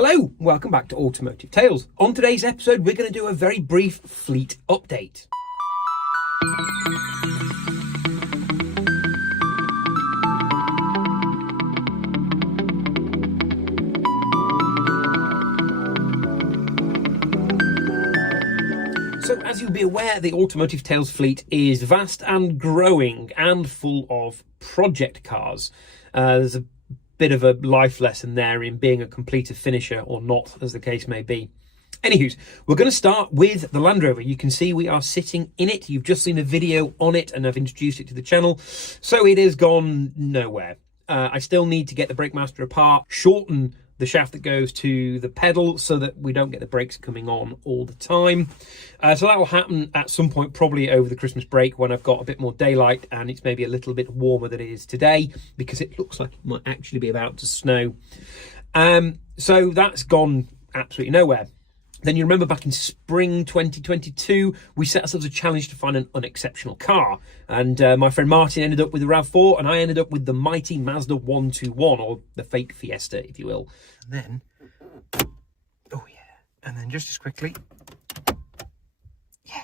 Hello, welcome back to Automotive Tales. On today's episode, we're going to do a very brief fleet update. So, as you'll be aware, the Automotive Tales fleet is vast and growing and full of project cars. There's a bit of a life lesson there in being a completer finisher or not, as the case may be. Anywho, we're going to start with the Land Rover. You can see we are sitting in it. You've just seen a video on it and I've introduced it to the channel. So it has gone nowhere. I still need to get the brake master apart, shorten the shaft that goes to the pedal so that we don't get the brakes coming on all the time. So that will happen at some point, probably over the Christmas break when I've got a bit more daylight and it's maybe a little bit warmer than it is today, because it looks like it might actually be about to snow. So that's gone absolutely nowhere. Then you remember back in spring 2022, we set ourselves a challenge to find an unexceptional car. And my friend Martin ended up with the RAV4 and I ended up with the mighty Mazda 121, or the fake Fiesta, if you will. And then, oh yeah, and then just as quickly, yeah.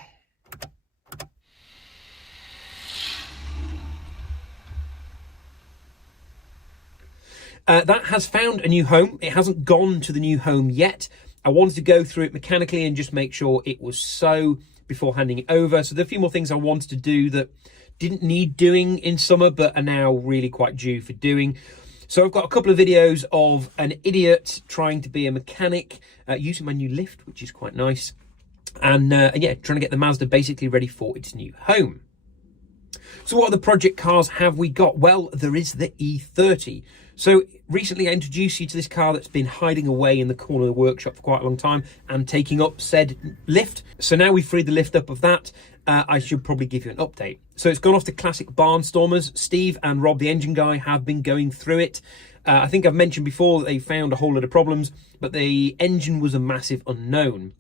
That has found a new home. It hasn't gone to the new home yet. I wanted to go through it mechanically and just make sure it was so before handing it over. So there are a few more things I wanted to do that didn't need doing in summer, but are now really quite due for doing. So I've got a couple of videos of an idiot trying to be a mechanic, using my new lift, which is quite nice. And yeah, trying to get the Mazda basically ready for its new home. So what other project cars have we got? Well, there is the E30. So recently I introduced you to this car that's been hiding away in the corner of the workshop for quite a long time and taking up said lift. So now we've freed the lift up of that, I should probably give you an update. So it's gone off to classic barnstormers. Steve and Rob, the engine guy, have been going through it. I think I've mentioned before that they found a whole lot of problems, but the engine was a massive unknown.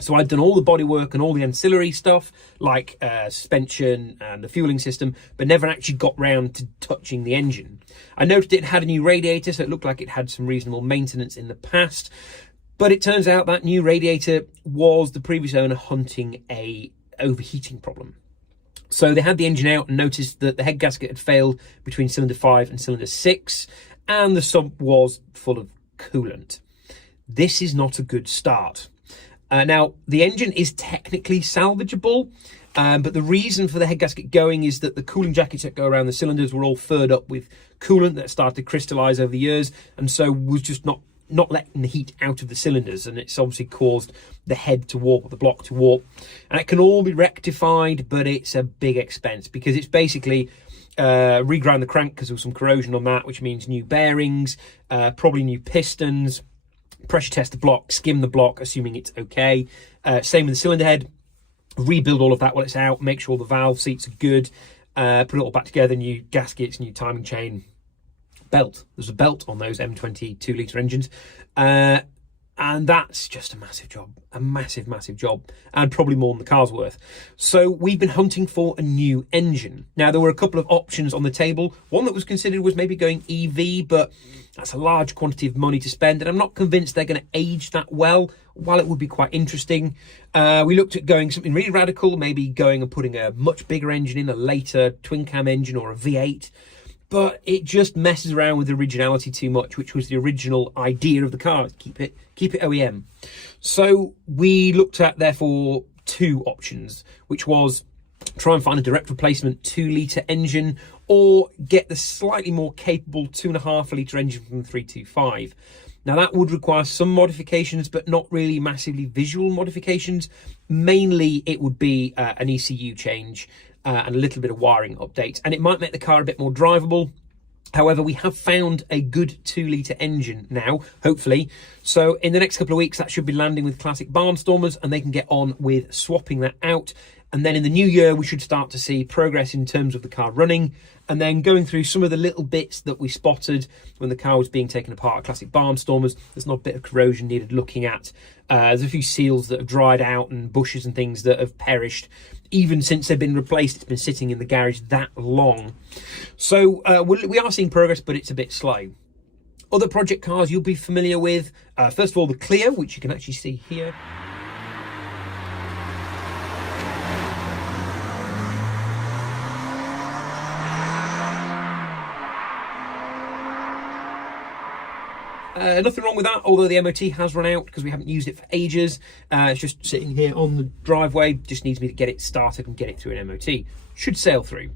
So I'd done all the bodywork and all the ancillary stuff, like suspension and the fueling system, but never actually got round to touching the engine. I noted it had a new radiator, so it looked like it had some reasonable maintenance in the past. But it turns out that new radiator was the previous owner hunting a overheating problem. So they had the engine out and noticed that the head gasket had failed between cylinder 5 and cylinder 6, and the sump was full of coolant. This is not a good start. Now, the engine is technically salvageable, but the reason for the head gasket going is that the cooling jackets that go around the cylinders were all furred up with coolant that started to crystallize over the years, and so was just not letting the heat out of the cylinders, and it's obviously caused the head to warp, or the block to warp. And it can all be rectified, but it's a big expense, because it's basically regrind the crank because there was some corrosion on that, which means new bearings, probably new pistons, pressure test the block, skim the block, assuming it's okay. Same with the cylinder head. Rebuild all of that while it's out. Make sure the valve seats are good. Put it all back together. New gaskets, new timing chain, belt. There's a belt on those M20 2-litre engines. And that's just a massive job. A massive job. And probably more than the car's worth. So we've been hunting for a new engine. Now, there were a couple of options on the table. One that was considered was maybe going EV, but that's a large quantity of money to spend, and I'm not convinced they're going to age that well, while it would be quite interesting. We looked at going something really radical, maybe going and putting a much bigger engine in, a later twin-cam engine or a V8, but it just messes around with originality too much, which was the original idea of the car. Keep it OEM. So we looked at, therefore, two options, which was try and find a direct replacement 2-litre engine, or get the slightly more capable 2.5-litre engine from the 325. Now, that would require some modifications, but not really massively visual modifications. Mainly, it would be an ECU change and a little bit of wiring updates, and it might make the car a bit more drivable. However, we have found a good 2-litre engine now, hopefully. So in the next couple of weeks, that should be landing with classic barnstormers, and they can get on with swapping that out. And then in the new year, we should start to see progress in terms of the car running, and then going through some of the little bits that we spotted when the car was being taken apart at classic barnstormers. There's not a bit of corrosion needed looking at. There's a few seals that have dried out and bushes and things that have perished. Even since they've been replaced, it's been sitting in the garage that long. So we are seeing progress, but it's a bit slow. Other project cars you'll be familiar with, first of all, the Clio, which you can actually see here. Nothing wrong with that, although the MOT has run out because we haven't used it for ages. It's just sitting here on the driveway, just needs me to get it started and get it through an MOT. Should sail through.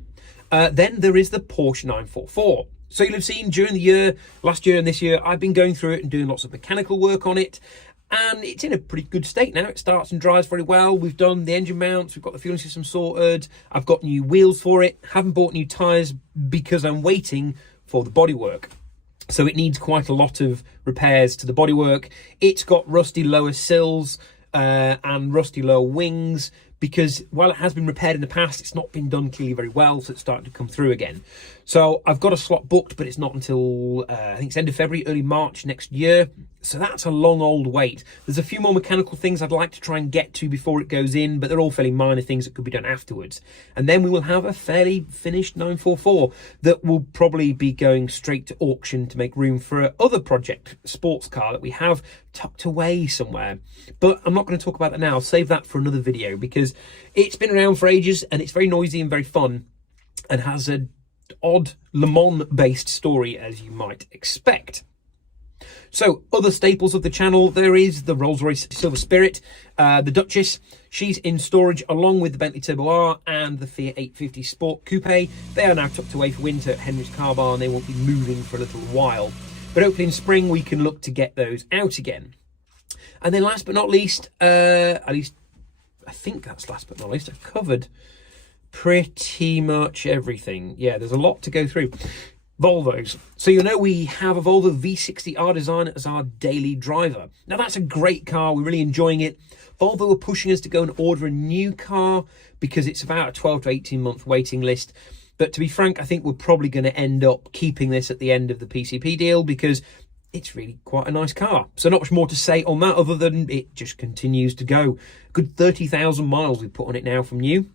Then there is the Porsche 944. So you'll have seen during the year, last year and this year, I've been going through it and doing lots of mechanical work on it. And it's in a pretty good state now. It starts and drives very well. We've done the engine mounts, we've got the fueling system sorted. I've got new wheels for it. Haven't bought new tyres because I'm waiting for the bodywork. So it needs quite a lot of repairs to the bodywork. It's got rusty lower sills and rusty lower wings, because while it has been repaired in the past, it's not been done clearly very well, so it's starting to come through again. So I've got a slot booked, but it's not until, I think it's end of February, early March next year. So that's a long old wait. There's a few more mechanical things I'd like to try and get to before it goes in, but they're all fairly minor things that could be done afterwards. And then we will have a fairly finished 944 that will probably be going straight to auction to make room for a other project sports car that we have tucked away somewhere. But I'm not going to talk about that now. I'll save that for another video, because it's been around for ages and it's very noisy and very fun and has an odd Le Mans based story, as you might expect. So, other staples of the channel, there is the Rolls-Royce Silver Spirit, the Duchess. She's in storage along with the Bentley Turbo R and the Fiat 850 Sport Coupe. They are now tucked away for winter at Henry's Car Bar, and they won't be moving for a little while. But hopefully in spring we can look to get those out again. And then last but not least, at least I think that's last but not least, I've covered pretty much everything. Yeah, there's a lot to go through. Volvos. So you know we have a Volvo V60 R Design as our daily driver. Now that's a great car, we're really enjoying it. Volvo are pushing us to go and order a new car because it's about a 12 to 18 month waiting list. But to be frank, I think we're probably going to end up keeping this at the end of the PCP deal, because it's really quite a nice car. So not much more to say on that other than it just continues to go. Good 30,000 miles we've put on it now from new.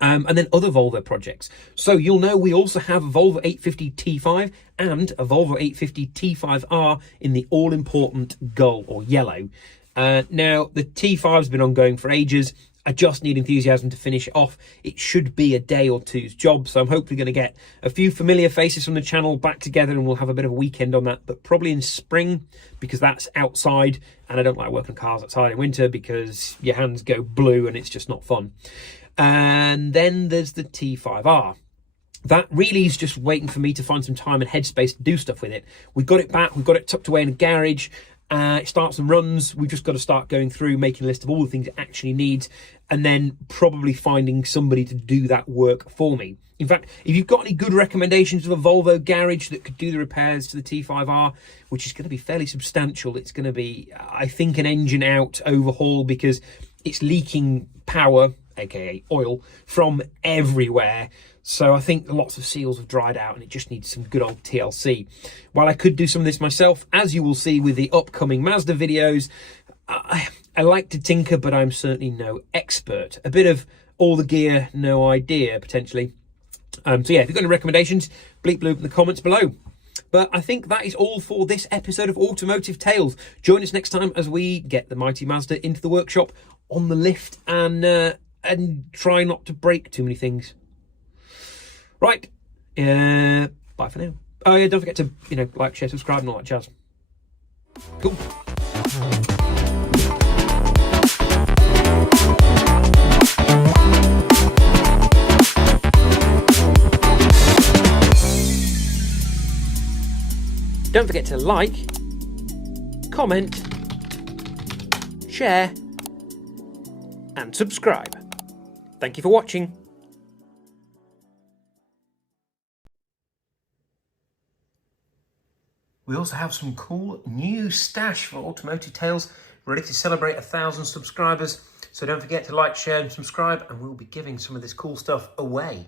And then other Volvo projects. So you'll know we also have a Volvo 850 T5 and a Volvo 850 T5R in the all-important gold or yellow. Now, the T5's been ongoing for ages. I just need enthusiasm to finish it off. It should be a day or two's job, so I'm hopefully going to get a few familiar faces from the channel back together and we'll have a bit of a weekend on that, but probably in spring, because that's outside, and I don't like working on cars outside in winter because your hands go blue and it's just not fun. And then there's the T5R. That really is just waiting for me to find some time and headspace to do stuff with it. We've got it back, we've got it tucked away in a garage. It starts and runs. We've just got to start going through, making a list of all the things it actually needs, and then probably finding somebody to do that work for me. In fact, if you've got any good recommendations of a Volvo garage that could do the repairs to the T5R, which is going to be fairly substantial, it's going to be, I think, an engine out overhaul because it's leaking power, aka oil, from everywhere. So I think lots of seals have dried out and it just needs some good old TLC. While I could do some of this myself, as you will see with the upcoming Mazda videos, I like to tinker, but I'm certainly no expert. A bit of all the gear, no idea, potentially. So yeah, if you've got any recommendations, bleep bloop in the comments below. But I think that is all for this episode of Automotive Tales. Join us next time as we get the mighty Mazda into the workshop on the lift and try not to break too many things. Right, bye for now. Oh yeah, don't forget to, like, share, subscribe and all that jazz. Cool. Don't forget to like, comment, share and subscribe. Thank you for watching. We also have some cool new stash for Automotive Tales, ready to celebrate 1,000 subscribers. So don't forget to like, share and subscribe, and we'll be giving some of this cool stuff away.